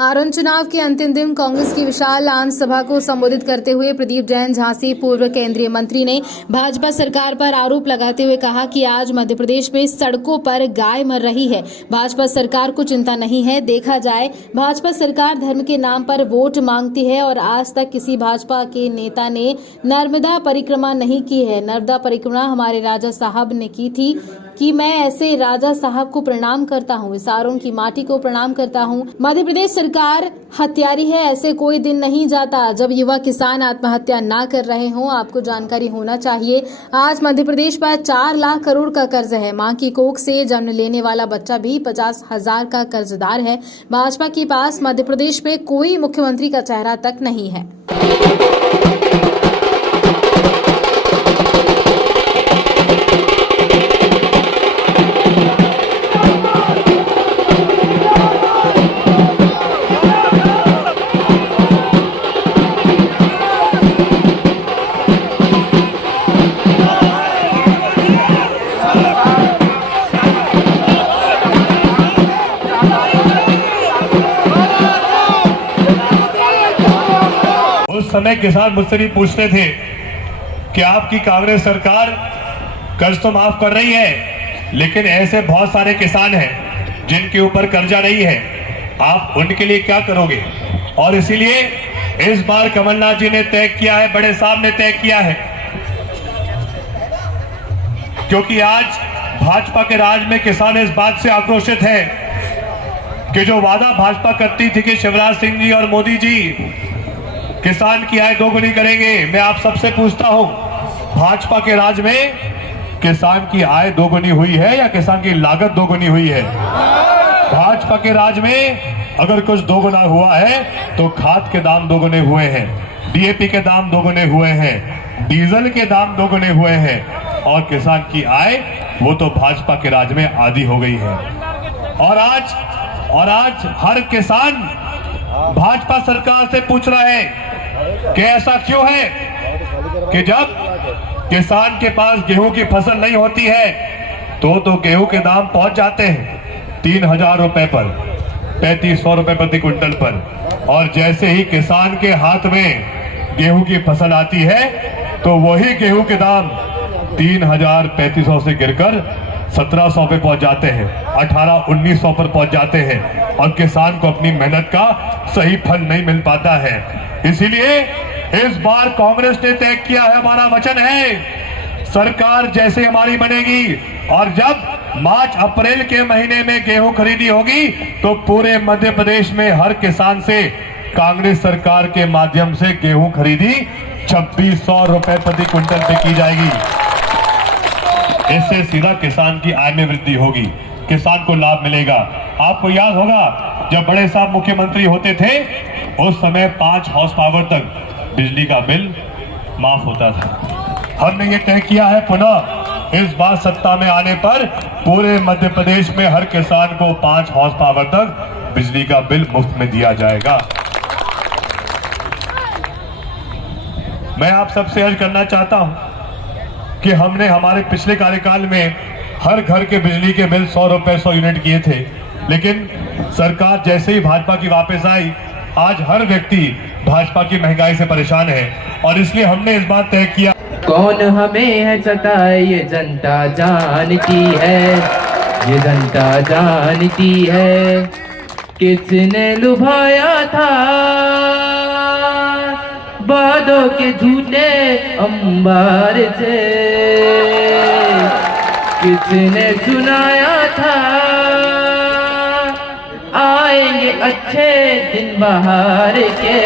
आरोन चुनाव के अंतिम दिन कांग्रेस की विशाल आम सभा को संबोधित करते हुए प्रदीप जैन झांसी पूर्व केंद्रीय मंत्री ने भाजपा सरकार पर आरोप लगाते हुए कहा कि आज मध्य प्रदेश में सड़कों पर गाय मर रही है। भाजपा सरकार को चिंता नहीं है। देखा जाए भाजपा सरकार धर्म के नाम पर वोट मांगती है और आज तक किसी भाजपा के नेता ने नर्मदा परिक्रमा नहीं की है। नर्मदा परिक्रमा हमारे राजा साहब ने की थी कि मैं ऐसे राजा साहब को प्रणाम करता हूं, इस आरोन की माटी को प्रणाम करता हूं। मध्य प्रदेश सरकार हत्यारी है। ऐसे कोई दिन नहीं जाता जब युवा किसान आत्महत्या ना कर रहे हों। आपको जानकारी होना चाहिए आज मध्य प्रदेश पर 4 लाख करोड़ का कर्ज है। मां की कोख से जन्म लेने वाला बच्चा भी 50,000 का कर्जदार है। भाजपा के पास मध्य प्रदेश में कोई मुख्यमंत्री का चेहरा तक नहीं है। उस समय किसान मुझसे भी पूछते थे कि आपकी कांग्रेस सरकार कर्ज तो माफ कर रही है, लेकिन ऐसे बहुत सारे किसान हैं जिनके ऊपर कर्जा नहीं है, आप उनके लिए क्या करोगे। और इसीलिए इस बार कमलनाथ जी ने तय किया है, बड़े साहब ने तय किया है, क्योंकि आज भाजपा के राज में किसान इस बात से आक्रोशित है कि जो वादा भाजपा करती थी कि शिवराज सिंह जी और मोदी जी किसान की आय दोगुनी करेंगे, मैं आप सबसे पूछता हूं, भाजपा के राज में किसान की आय दोगुनी हुई है या किसान की लागत दोगुनी हुई है। भाजपा के राज में अगर कुछ दोगुना हुआ है तो खाद के दाम दोगुने हुए हैं, डीएपी के दाम दोगुने हुए हैं, डीजल के दाम दोगुने हुए हैं और किसान की आय वो तो भाजपा के राज में आधी हो गई है। और आज हर किसान भाजपा सरकार से पूछ रहा है कि ऐसा क्यों है कि जब किसान के पास गेहूं की फसल नहीं होती है तो गेहूं के दाम पहुंच जाते हैं 3,000 रुपए पर, 3,500 रुपए प्रति क्विंटल पर, और जैसे ही किसान के हाथ में गेहूं की फसल आती है तो वही गेहूं के दाम 3,000 3,500 से गिरकर 1,700 पे पहुंच जाते हैं, 1,800-1,900 पर पहुंच जाते हैं और किसान को अपनी मेहनत का सही फल नहीं मिल पाता है। इसीलिए इस बार कांग्रेस ने तय किया है, हमारा वचन है, सरकार जैसे हमारी बनेगी और जब मार्च अप्रैल के महीने में गेहूं खरीदी होगी तो पूरे मध्य प्रदेश में हर किसान से कांग्रेस सरकार के माध्यम से गेहूं खरीदी 2,600 रुपए प्रति क्विंटल पे की जाएगी। इससे सीधा किसान की आय में वृद्धि होगी, किसान को लाभ मिलेगा। आपको याद होगा जब बड़े साहब मुख्यमंत्री होते थे उस समय 5 हॉर्स पावर तक बिजली का बिल माफ होता था। हमने ये तय किया है पुनः इस बार सत्ता में आने पर पूरे मध्य प्रदेश में हर किसान को 5 हॉर्स पावर तक बिजली का बिल मुफ्त में दिया जाएगा। मैं आप सबसे अर्ज करना चाहता हूं कि हमने हमारे पिछले कार्यकाल में हर घर के बिजली के बिल 100 रुपए 100 यूनिट किए थे, लेकिन सरकार जैसे ही भाजपा की वापस आई आज हर व्यक्ति भाजपा की महंगाई से परेशान है और इसलिए हमने इस बार तय किया, कौन हमें है सताए ये जनता जानती है, ये जनता जानती है, किसने लुभाया था बादों के झूठे अंबार से, किसने सुनाया था आएंगे अच्छे दिन बाहर के,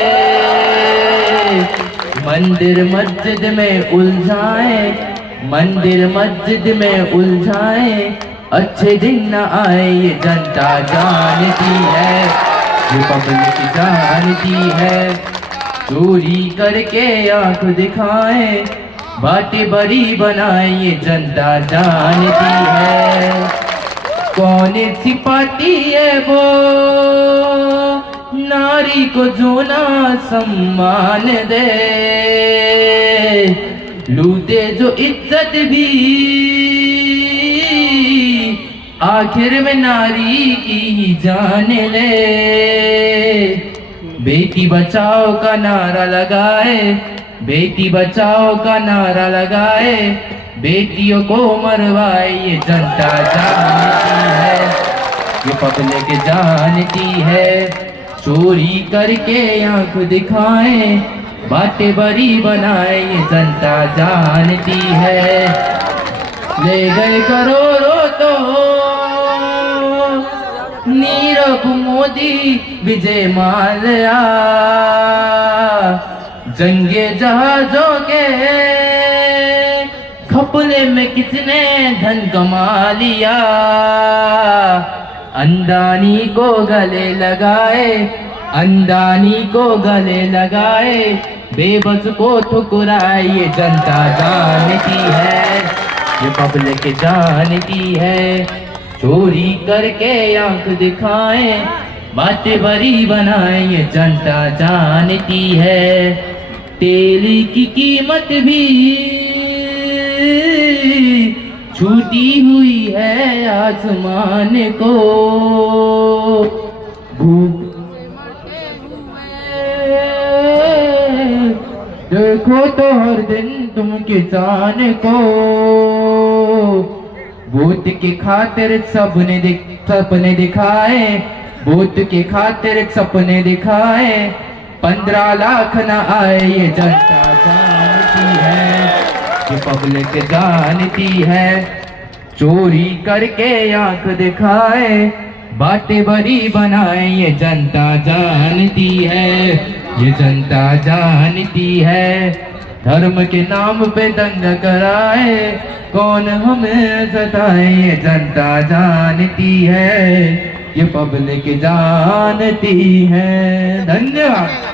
मंदिर मस्जिद में उलझाए, मंदिर मस्जिद में उलझाए, अच्छे दिन न आए ये जनता जानती है, ये पब्लिक जानती है, चोरी करके आंख दिखाए, बातें बड़ी बनाए ये जनता जानती है। कौन सी पार्टी है वो नारी को जो ना सम्मान दे, लूटे जो इज्जत भी आखिर में नारी की ही जान ले। बेटी बचाओ का नारा लगाए, बेटी बचाओ का नारा लगाए, बेटियों को मरवाए ये जनता जानती है, ये पब्लिक जानती है। चोरी करके आंख दिखाए, बातें बड़ी बनाए ये जनता जानती है। ले गए करोड़ों तो नीरव मोदी विजय माल्या, जंगे जहाजों के खपले में किसने धन कमा लिया। अंदानी को गले लगाए, अंदानी को गले लगाए, बेबस को ठुकराए ये जनता जानती है, ये पब्लिक जानती है। चोरी करके आंख दिखाए, बातें बड़ी बनाए ये जनता जानती है। तेल की कीमत भी छूटी हुई है आसमान को, भूख देखो तो हर दिन तुम किसान को। वोट के खातिर सपने दिखाए, वोट के खातिर सपने दिखाए, 15 लाख न आए ये जनता जानती है, ये पब्लिक जानती है। चोरी करके आंख दिखाए, बातें बड़ी बनाए ये जनता जानती है, ये जनता जानती है। धर्म के नाम पे दंगा कराए, कौन हमें सताए ये जनता जानती है, ये पब्लिक जानती है। धन्यवाद।